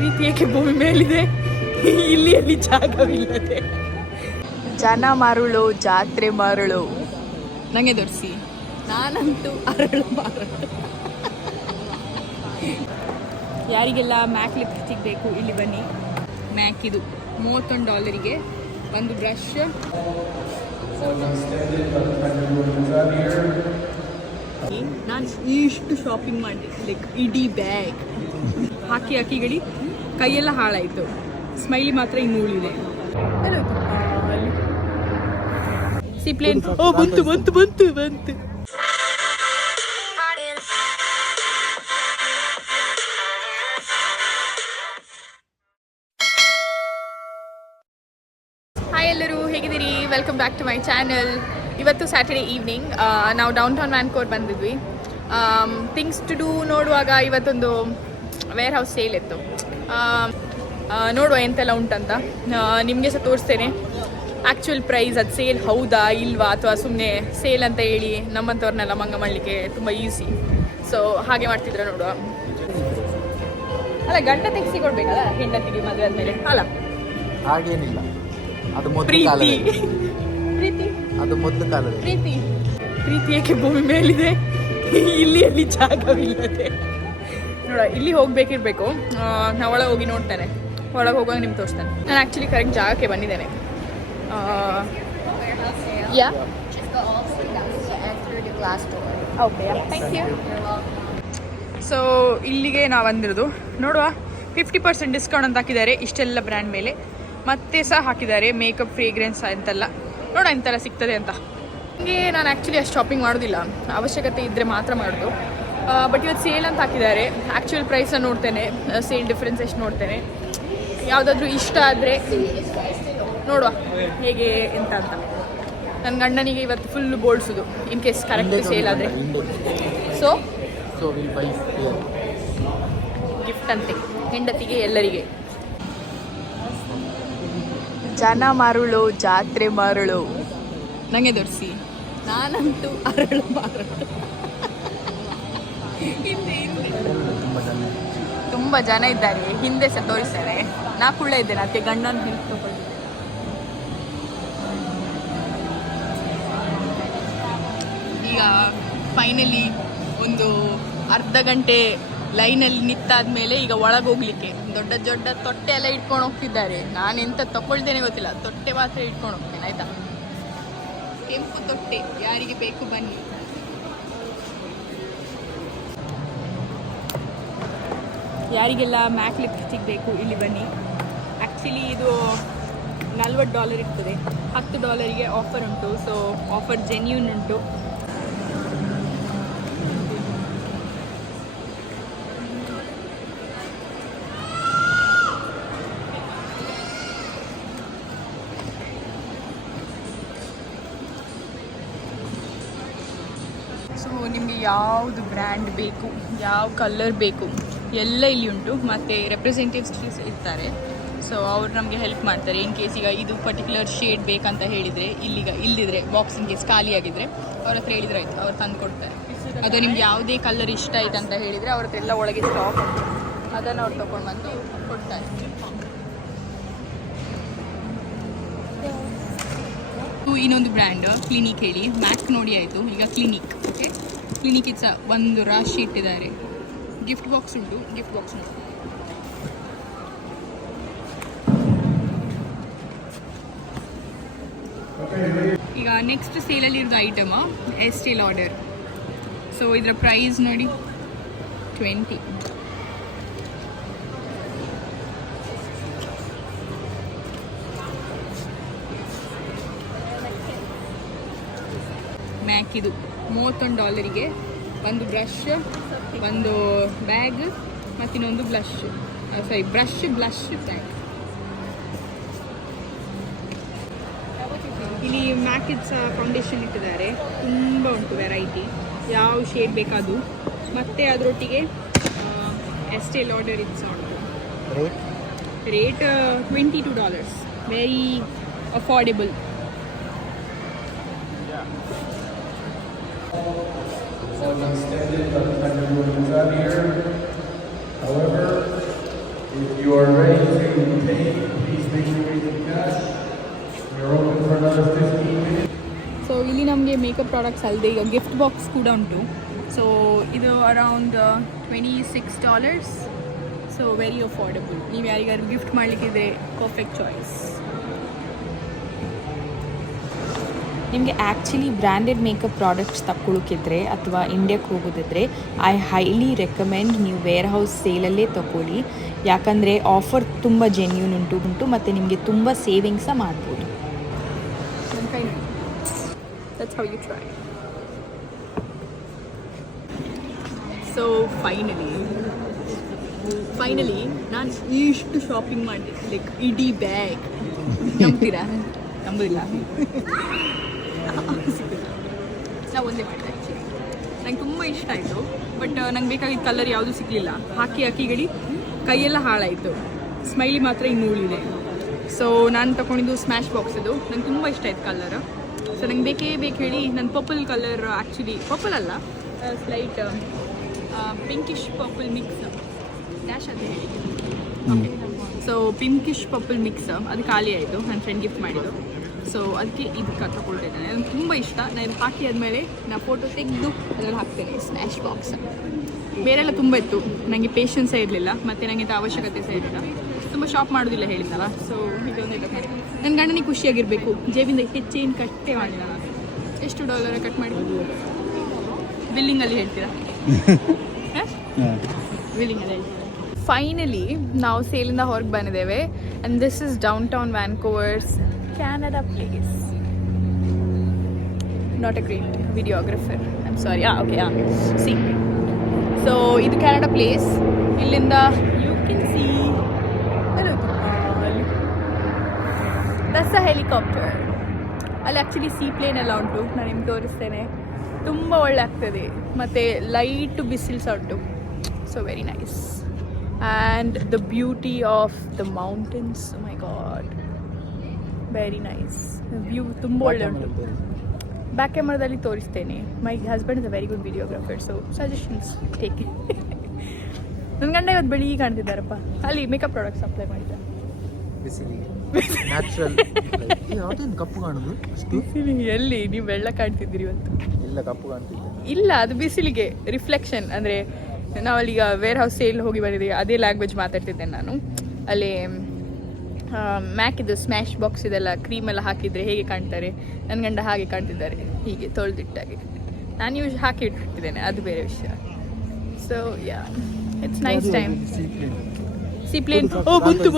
ಪ್ರೀತಿ ಏಕೆ ಭೂಮಿ ಮೇಲಿದೆ, ಇಲ್ಲಿ ಅಲ್ಲಿ ಜಾಗವಿಲ್ಲದೆ. ಜನ ಮರುಳು, ಜಾತ್ರೆ ಮರುಳು. ನಂಗೆ ತೋರಿಸಿ, ನಾನಂತೂ ಅರಳು ಮಾರಳು. ಯಾರಿಗೆಲ್ಲ ಮ್ಯಾಕ್ ಲಿಪ್ಸ್ಟಿಕ್ ಬೇಕು ಇಲ್ಲಿ ಬನ್ನಿ. ಮ್ಯಾಕ್ ಇದು $31 ಒಂದು ಬ್ರಷ್. ನಾನು ಇಷ್ಟು ಶಾಪಿಂಗ್ ಮಾಡಿದೆ, ಲೈಕ್ ಇಡೀ ಬ್ಯಾಗ್ ಹಾಕಿ ಹಾಕಿಗಡಿ ಕೈಯೆಲ್ಲ ಹಾಳಾಯಿತು. ಸ್ಮೈಲಿ ಮಾತ್ರ ಇನ್ನೂ ಉಳಿದೆ. ಸಿಪ್ಲೇನ್ ಬಂತು ಬಂತು ಬಂತು ಬಂತು. ಹಾಯ್ ಎಲ್ಲರೂ, ಹೇಗಿದ್ದೀರಿ? Welcome back to my channel. ಇವತ್ತು ಸ್ಯಾಟರ್ಡೇ ಈವ್ನಿಂಗ್ ನಾವು ಡೌನ್ ಟೌನ್ ವ್ಯಾನ್ಕೋರ್ ಬಂದಿದ್ವಿ. ಥಿಂಗ್ಸ್ ಟು ಡೂ ನೋಡುವಾಗ ಇವತ್ತೊಂದು ವೇರ್ ಹೌಸ್ ಸೇಲ್ ಇತ್ತು. ನೋಡುವ ಎಂತೆಲ್ಲ ಉಂಟಂತ ನಿಮಗೆ ಸಹ ತೋರಿಸ್ತೇನೆ. ಆ್ಯಕ್ಚುಯಲ್ ಪ್ರೈಸ್ ಅದು ಸೇಲ್ ಹೌದಾ ಇಲ್ವಾ ಅಥವಾ ಸುಮ್ಮನೆ ಸೇಲ್ ಅಂತ ಹೇಳಿ ನಮ್ಮಂಥವ್ರನ್ನೆಲ್ಲ ಮಂಗ ಮಾಡಲಿಕ್ಕೆ ತುಂಬ ಈಸಿ. ಸೊ ಹಾಗೆ ಮಾಡ್ತಿದ್ರೆ ನೋಡುವ. ಅಲ್ಲ, ಗಂಡ ತೆಗಿಸಿ ಕೊಡ್ಬೇಕಲ್ಲ ಹೆಂಡತಿಗೆ ಮದುವೆ ಆದಮೇಲೆ. ಅಲ್ಲ ಹಾಗೇನಿಲ್ಲ, ಅದು ಪ್ರೀತಿ ಪ್ರೀತಿ ಅದು ಮೊದಲು ಕಾಲದ ಪ್ರೀತಿ. ಪ್ರೀತಿ ಏಕೆ ಭೂಮಿ ಮೇಲಿದೆ, ಇಲ್ಲಿ ಅಲ್ಲಿ ಜಾಗವಿಲ್ಲದೆ. ನೋಡ, ಇಲ್ಲಿ ಹೋಗ್ಬೇಕಿರ್ಬೇಕು. ನಾ ಒಳಗೆ ಹೋಗಿ ನೋಡ್ತೇನೆ. ಒಳಗೆ ಹೋಗುವಾಗ ನಿಮ್ಗೆ ತೋರಿಸ್ತೇನೆ. ನಾನು ಆ್ಯಕ್ಚುಲಿ ಕರೆಕ್ಟ್ ಜಾಗಕ್ಕೆ ಬಂದಿದ್ದೇನೆ. Okay, thank you. ಸೊ ಇಲ್ಲಿಗೆ ನಾವು ಬಂದಿರೋದು. ನೋಡುವ, 50% ಡಿಸ್ಕೌಂಟ್ ಅಂತ ಹಾಕಿದ್ದಾರೆ ಇಷ್ಟೆಲ್ಲ ಬ್ರ್ಯಾಂಡ್ ಮೇಲೆ. ಮತ್ತೆ ಸಹ ಹಾಕಿದ್ದಾರೆ ಮೇಕಪ್, ಫ್ರೇಗ್ರೆನ್ಸ್ ಅಂತೆಲ್ಲ. ನೋಡ ಎಂತೆಲ್ಲ ಸಿಗ್ತದೆ ಅಂತ. ಹೀಗೆ ನಾನು ಆ್ಯಕ್ಚುಲಿ ಅಷ್ಟು ಶಾಪಿಂಗ್ ಮಾಡೋದಿಲ್ಲ, ಅವಶ್ಯಕತೆ ಇದ್ದರೆ ಮಾತ್ರ ಮಾಡೋದು. ಬಟ್ ಇವತ್ತು ಸೇಲ್ ಅಂತ ಹಾಕಿದ್ದಾರೆ. ಆ್ಯಕ್ಚುಯಲ್ ಪ್ರೈಸನ್ನು ನೋಡ್ತೇನೆ, ಸೇಲ್ ಡಿಫ್ರೆನ್ಸ್ ಎಷ್ಟು ನೋಡ್ತೇನೆ. ಯಾವುದಾದ್ರೂ ಇಷ್ಟ ಆದರೆ ನೋಡುವ ಹೇಗೆ ಎಂತ ಅಂತ. ನನ್ನ ಗಂಡನಿಗೆ ಇವತ್ತು ಫುಲ್ಲು ಬೋಳ್ಸೋದು ಇನ್ ಕೇಸ್ ಕರೆಕ್ಟ್ ಸೇಲ್ ಆದರೆ. ಸೊ ಗಿಫ್ಟ್ ಅಂತೆ ಹೆಂಡತಿಗೆ, ಎಲ್ಲರಿಗೆ. ಜನ ಮರುಳು, ಜಾತ್ರೆ ಮರುಳು. ನಂಗೆ ತೋರಿಸಿ, ನಾನಂತೂ ಅರಳು ಮಾರಳು. ಹಿಂದೆ ತುಂಬ ಜನ ಇದ್ದಾರೆ. ಹಿಂದೆ ಸಹ ತೋರಿಸ್ತಾರೆ. ನಾ ಕುಳ್ಳ ಇದ್ದೇನೆ, ಅದಕ್ಕೆ ಗಂಡನ ಹೆಲ್ಪ್ ತಗೊಳ್ಳಿ. ಈಗ ಫೈನಲಿ ಒಂದು ಅರ್ಧ ಗಂಟೆ ಲೈನಲ್ಲಿ ನಿಂತಾದ್ಮೇಲೆ ಈಗ ಒಳಗೆ ಹೋಗ್ಲಿಕ್ಕೆ ದೊಡ್ಡ ದೊಡ್ಡ ತೊಟ್ಟೆ ಎಲ್ಲ ಇಟ್ಕೊಂಡು ಹೋಗ್ತಿದ್ದಾರೆ. ನಾನು ಎಂತ ತಗೊಳ್ತೇನೆ ಗೊತ್ತಿಲ್ಲ, ತೊಟ್ಟೆ ಮಾತ್ರ ಇಟ್ಕೊಂಡು ಹೋಗ್ತೇನೆ ಆಯ್ತಾ. ಕೆಂಪು ತೊಟ್ಟೆ ಯಾರಿಗೆ ಬೇಕು ಬನ್ನಿ. ಯಾರಿಗೆಲ್ಲ ಮ್ಯಾಕ್ ಲಿಪ್ಸ್ಟಿಕ್ ಬೇಕು ಇಲ್ಲಿ ಬನ್ನಿ. ಆ್ಯಕ್ಚುಲಿ ಇದು $40 ಇರ್ತದೆ. $10 ಆಫರ್ ಉಂಟು. ಸೊ ಆಫರ್ ಜೆನ್ಯೂನ್ ಉಂಟು. ಸೊ ನಿಮಗೆ ಯಾವುದು ಬ್ರ್ಯಾಂಡ್ ಬೇಕು, ಯಾವ ಕಲರ್ ಬೇಕು ಎಲ್ಲ ಇಲ್ಲಿ ಉಂಟು. ಮತ್ತು ರೆಪ್ರೆಸೆಂಟೇಟಿವ್ಸ್ ಇರ್ತಾರೆ. ಸೊ ಅವ್ರು ನಮಗೆ ಹೆಲ್ಪ್ ಮಾಡ್ತಾರೆ. ಇನ್ ಕೇಸ್ ಈಗ ಇದು ಪರ್ಟಿಕ್ಯುಲರ್ ಶೇಡ್ ಬೇಕಂತ ಹೇಳಿದರೆ, ಇಲ್ಲದಿದ್ರೆ ಬಾಕ್ಸ್ ಇನ್ ಕೇಸ್ ಖಾಲಿ ಆಗಿದ್ರೆ ಅವ್ರ ಹತ್ರ ಹೇಳಿದ್ರೆ ಆಯಿತು, ಅವ್ರು ತಂದು ಕೊಡ್ತಾರೆ. ಅದು ನಿಮ್ಗೆ ಯಾವುದೇ ಕಲರ್ ಇಷ್ಟ ಆಯ್ತು ಅಂತ ಹೇಳಿದರೆ ಅವ್ರ ಹತ್ರ ಎಲ್ಲ ಒಳಗೆ ಸ್ಟಾಕ್ ಉಂಟು, ಅದನ್ನು ಅವ್ರು ತೊಗೊಂಡು ಬಂದು ಕೊಡ್ತಾರೆ. ಇನ್ನೊಂದು ಬ್ರ್ಯಾಂಡ್ ಕ್ಲಿನಿಕ್ ಹೇಳಿ, ಮ್ಯಾಕ್ ನೋಡಿ ಆಯಿತು, ಈಗ ಕ್ಲಿನಿಕ್. ಓಕೆ, ಕ್ಲಿನಿಕ್ ಸಹ ಒಂದು ರಾಶಿ ಇಟ್ಟಿದ್ದಾರೆ. ಗಿಫ್ಟ್ ಬಾಕ್ಸ್ ಉಂಟು, ಗಿಫ್ಟ್ ಬಾಕ್ಸ್ ಉಂಟು. ಈಗ ನೆಕ್ಸ್ಟ್ ಸೇಲಲ್ಲಿ ಇರೋದು ಐಟಮ್ ಎಸ್ಟೇ ಲಾಡರ್. ಸೊ ಇದರ ಪ್ರೈಸ್ ನೋಡಿ 20. ಮ್ಯಾಕ್ ಇದು $31 ಒಂದು ಬ್ರಷ್, ಒಂದು ಬ್ಯಾಗ್, ಮತ್ತಿನ್ನೊಂದು ಬ್ರಷ್ ಬ್ಯಾಗ್. ಇಲ್ಲಿ ಮ್ಯಾಕಿಡ್ ಸಹ ಫೌಂಡೇಶನ್ ಇಟ್ಟಿದ್ದಾರೆ. ತುಂಬ ಉಂಟು ವೆರೈಟಿ, ಯಾವ ಶೇಡ್ ಬೇಕಾದು. ಮತ್ತು ಅದರೊಟ್ಟಿಗೆ ಎಸ್ಟೇ ಲಾಡರ್ ಇದು ಸಹ ಉಂಟು. Rate $22, very affordable. Extended by the time you're going to here. However, If you are ready to pay, please make your way to cash. We are open for another 15 minutes. So ಇಲ್ಲಿ ನಮಗೆ makeup products ಅಲ್ಲದೆ ಈಗ gift box ಕೂಡ ಉಂಟು. So ಇದು around $26. So very affordable. ನೀವು ಯಾರಿಗಾದ್ರು gift ಮಾಡಲಿಕ್ಕಿದ್ರೆ perfect choice. ನಿಮಗೆ ಆ್ಯಕ್ಚುಲಿ ಬ್ರ್ಯಾಂಡೆಡ್ ಮೇಕಪ್ ಪ್ರಾಡಕ್ಟ್ಸ್ ತಗೊಳ್ಳೋಕ್ಕಿದ್ರೆ ಅಥವಾ ಇಂಡಿಯಾಕ್ಕೆ ಹೋಗೋದಿದ್ರೆ ಐ ಹೈಲಿ ರೆಕಮೆಂಡ್ ನೀವು ವೇರ್ ಹೌಸ್ ಸೇಲಲ್ಲೇ ತಗೊಳ್ಳಿ. ಯಾಕಂದರೆ ಆಫರ್ ತುಂಬ ಜೆನ್ಯೂನ್ ಉಂಟು ಮತ್ತು ನಿಮಗೆ ತುಂಬ ಸೇವಿಂಗ್ಸ ಮಾಡ್ಬೋದು. ನನ್ನ ಕೈ ನೋಡಿ. That's how you try. So finally ನಾನು ಇಷ್ಟು ಶಾಪಿಂಗ್ ಮಾಡಿದೆ. ಲೈಕ್ ಇಡೀ ಬ್ಯಾಗ್. ನಂಬ್ತೀರಾ? ನಂಬಿಲ್ಲ. ನಾವು ಒಂದೇ ಮಾಡಿದೆ ಆ್ಯಕ್ಚುಲಿ. ನಂಗೆ ತುಂಬ ಇಷ್ಟ ಆಯಿತು. ಬಟ್ ನಂಗೆ ಬೇಕಾಗಿದ್ದ ಕಲರ್ ಯಾವುದೂ ಸಿಗಲಿಲ್ಲ. ಹಾಕಿ ಗಡಿ ಕೈಯೆಲ್ಲ ಹಾಳಾಯಿತು. ಸ್ಮೈಲಿ ಮಾತ್ರ ಇನ್ನೂ ಉಳಿದೆ. ಸೊ ನಾನು ತಗೊಂಡಿದ್ದು ಸ್ಮ್ಯಾಶ್ ಬಾಕ್ಸ್ ಇದು. ನಂಗೆ ತುಂಬ ಇಷ್ಟ ಆಯ್ತು ಕಲರ್. ಸೊ ನಂಗೆ ಬೇಕು ಹೇಳಿ ನಾನು ಪರ್ಪಲ್ ಕಲರ್, ಆ್ಯಕ್ಚುಲಿ ಪರ್ಪಲ್ ಅಲ್ಲ, slight pinkish purple mix dash ಅಂತ ಹೇಳಿ. ಸೊ ಪಿಂಕಿಶ್ ಪರ್ಪಲ್ ಮಿಕ್ಸ್ ಅದು ಖಾಲಿ ಆಯಿತು. ನನ್ನ ಫ್ರೆಂಡ್ ಗಿಫ್ಟ್ ಮಾಡಿದ್ದು. ಸೊ ಅದಕ್ಕೆ ಇದಕ್ಕೆ ತಗೊಳ್ತಿದ್ದೇನೆ. ನನಗೆ ತುಂಬ ಇಷ್ಟ. ನಾನು ಹಾಕಿ ಆದಮೇಲೆ ನಾನು ಫೋಟೋ ತೆಗೆದು ಅದರಲ್ಲಿ ಹಾಕ್ತೇನೆ ಸ್ಮ್ಯಾಶ್ ಬಾಕ್ಸ್. ಬೇರೆಲ್ಲ ತುಂಬ ಇತ್ತು. ನನಗೆ ಪೇಷನ್ಸೇ ಇರಲಿಲ್ಲ ಮತ್ತು ನನಗೆ ಅವಶ್ಯಕತೆ ಸಹ ಇರಲಿಲ್ಲ. ತುಂಬ ಶಾಪ್ ಮಾಡೋದಿಲ್ಲ ಹೇಳಿದ್ನಲ್ಲ. ಸೊ ಇದೊಂದು ನನ್ನ ಗಂಡನಿಗೆ ಖುಷಿಯಾಗಿರಬೇಕು. ಜೇಬಿಂದ ಹೆಚ್ಚೇನು ಕಟ್ಟೇ ಮಾಡಿಲ್ಲ ನಾನು. ಎಷ್ಟು $1 ಕಟ್ ಮಾಡಿ ಬಿಲ್ಲಿಂಗಲ್ಲಿ ಹೇಳ್ತೀರಾ? ಬಿಲ್ಲಿಂಗಲ್ಲಿ ಹೇಳ್ತೀರಾ. ಫೈನಲಿ ನಾವು ಸೇಲಿಂದ ಹೊರಗೆ ಬಂದಿದ್ದೇವೆ. And this is downtown Vancouver's Canada place. Not a great videographer. I'm sorry. Okay. See. So ಇದು Canada place. ಇಲ್ಲಿಂದ you can see. That's a helicopter. ಅಲ್ಲಿ ಆ್ಯಕ್ಚುಲಿ ಸೀ ಪ್ಲೇನ್ ಎಲ್ಲ ಉಂಟು. ನಾನು ನಿಮ್ಗೆ ತೋರಿಸ್ತೇನೆ. ತುಂಬ ಒಳ್ಳೆ ಆಗ್ತದೆ. ಮತ್ತು ಲೈಟ್ ಬಿಸಿಲು ಸಹ ಉಂಟು. So very nice. And the beauty of the mountains. My god, very nice view. ತುಂಬ ಒಳ್ಳೆ ಉಂಟು. ಬ್ಯಾಕ್ ಕ್ಯಾಮ್ರಾದಲ್ಲಿ ತೋರಿಸ್ತೇನೆ. My husband is a very good videographer. So suggestions take. ನನ್ನ ಗಂಡ ಇವತ್ತು ಬೆಳಿಗ್ಗೆ ಕಾಣ್ತಿದ್ದಾರಪ್ಪ. ಅಲ್ಲಿ ಮೇಕಪ್ ಪ್ರಾಡಕ್ಟ್ಸ್ ಅಪ್ಲೈ ಮಾಡಿದ್ದಾರೆ. ಬಿಸಿಲಿಗೆ ನ್ಯಾಚುರಲ್. ಯಾವುದೇನು ಕಪ್ಪು ಕಾಣುದು? ಎಲ್ಲಿ ನೀವು ಬೆಳ್ಳ ಕಾಣ್ತಿದ್ದೀರಿ ಇವತ್ತು? ಇಲ್ಲ, ಕಪ್ಪು ಕಾಣ್ತಿದ್ದೆ. ಇಲ್ಲ, ಅದು ಬಿಸಿಲಿಗೆ ರಿಫ್ಲೆಕ್ಷನ್. ಅಂದರೆ ನಾವಲ್ಲೀಗ ವೇರ್ ಹೌಸ್ ಸೇಲ್ ಹೋಗಿ ಬಂದಿದ್ದೀವಿ. ಅದೇ ಲ್ಯಾಂಗ್ವೇಜ್ ಮಾತಾಡ್ತಿದ್ದೇನೆ ನಾನು. ಅಲ್ಲಿ ಮ್ಯಾಕಿದು ಸ್ಮ್ಯಾಶ್ ಬಾಕ್ಸ್ ಇದೆಲ್ಲ ಕ್ರೀಮೆಲ್ಲ ಹಾಕಿದರೆ ಹೇಗೆ ಕಾಣ್ತಾರೆ, ನನ್ನ ಗಂಡ ಹಾಗೆ ಕಾಣ್ತಿದ್ದಾರೆ, ಹೀಗೆ ತೊಳೆದಿಟ್ಟಾಗೆ. ನಾನು ಹಾಕಿ ಇಟ್ಟಿದ್ದೇನೆ, ಅದು ಬೇರೆ ವಿಷಯ. So yeah, it's nice time. Seaplane. ಓ ಬಂತು.